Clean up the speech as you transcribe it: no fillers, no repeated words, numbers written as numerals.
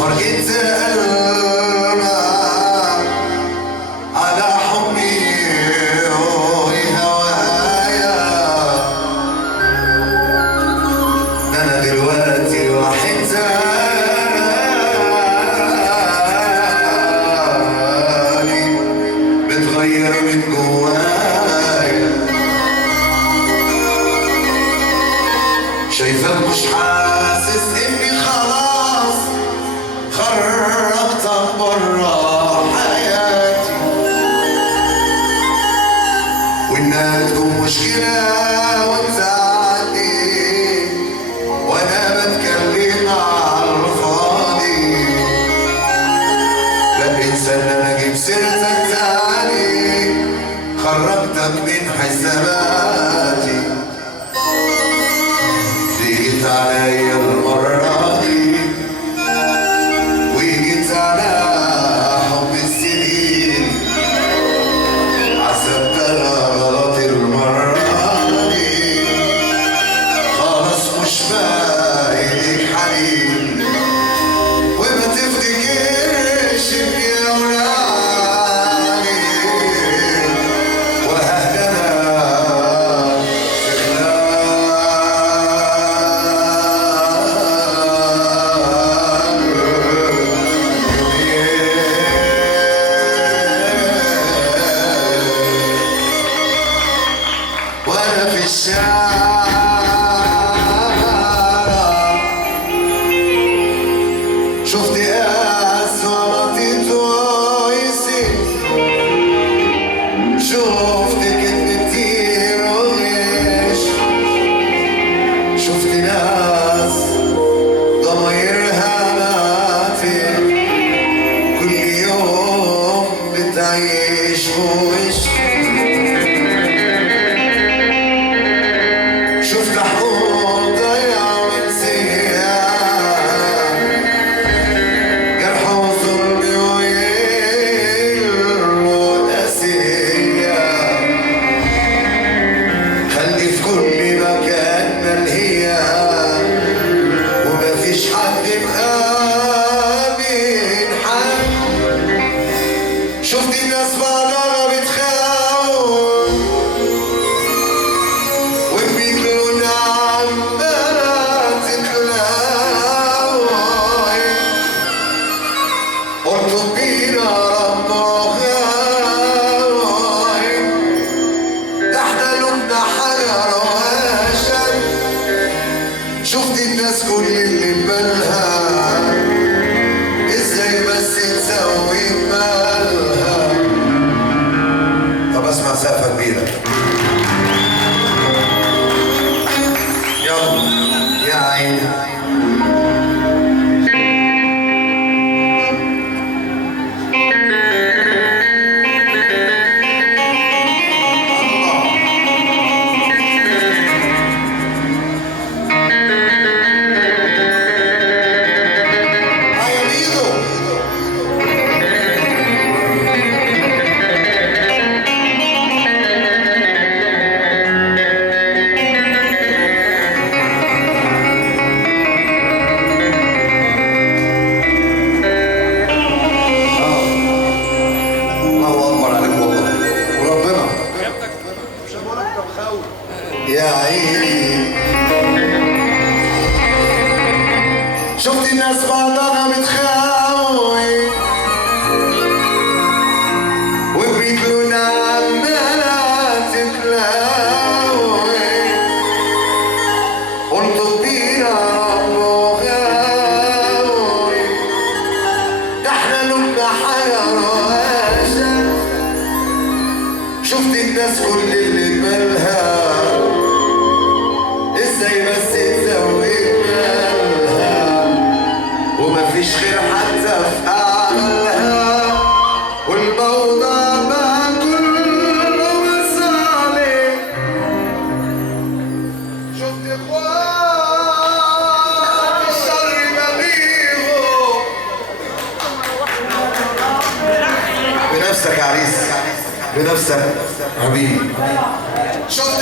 فرقت قلبنا على حبي وهوايا. ده انا دلوقتي واحد تاني بتغير من جوايا. شايفك مش حاسس اني خلاص خرجتك برا حياتي، وانها تكون مشكلة وتزعلني وانا بتكلم على الفاضي. لا انسى ان انا اجيب سيرتك تاني، خرجتك من حساباتي. جيت عليا المرة دي وجيت على حب السنين، حسبت انا غلطي المرة دي. خلاص مش باقيلك حنين، وما تفتكرش اني اولاني وهدى انا في وانا في الشارع شفت اسوارتي تويسي، شفت كذب كتير وغش، شفت ناس ضميرها ناتي كل يوم بتعيش وش. شفت حقوق ضيع ونسيها، جرح وظلم والقاسية. خلي في كل مكان ملهية ومفيش حد مآمن حد. شفت الناس بعضها بتخاون وبيقولون عمالة تتلاوي. ارجو بينا رب غاوي، ده احنا لبنا حجر وهشم. شفت الناس كل اللي ببالها ازاي بس تسوي بمالها. طب اسمع سقفة كبيرة، يلا يا عيني. يا عيني شفت الناس بعضها بتخاوي وبيقولون عمالة تتلاوي. قلت بينا رب غاوي، ده احنا لبنا حجر وهشم. شفت الناس كل اللي بالها ازاي بس تسوي بالها ومفيش خير حتى في اعمالها. والموضوع بقى كله مصالح. شفت اخوات الشر بغيهم. بنفسك يا عريس، بنفسك حبيبي. شفت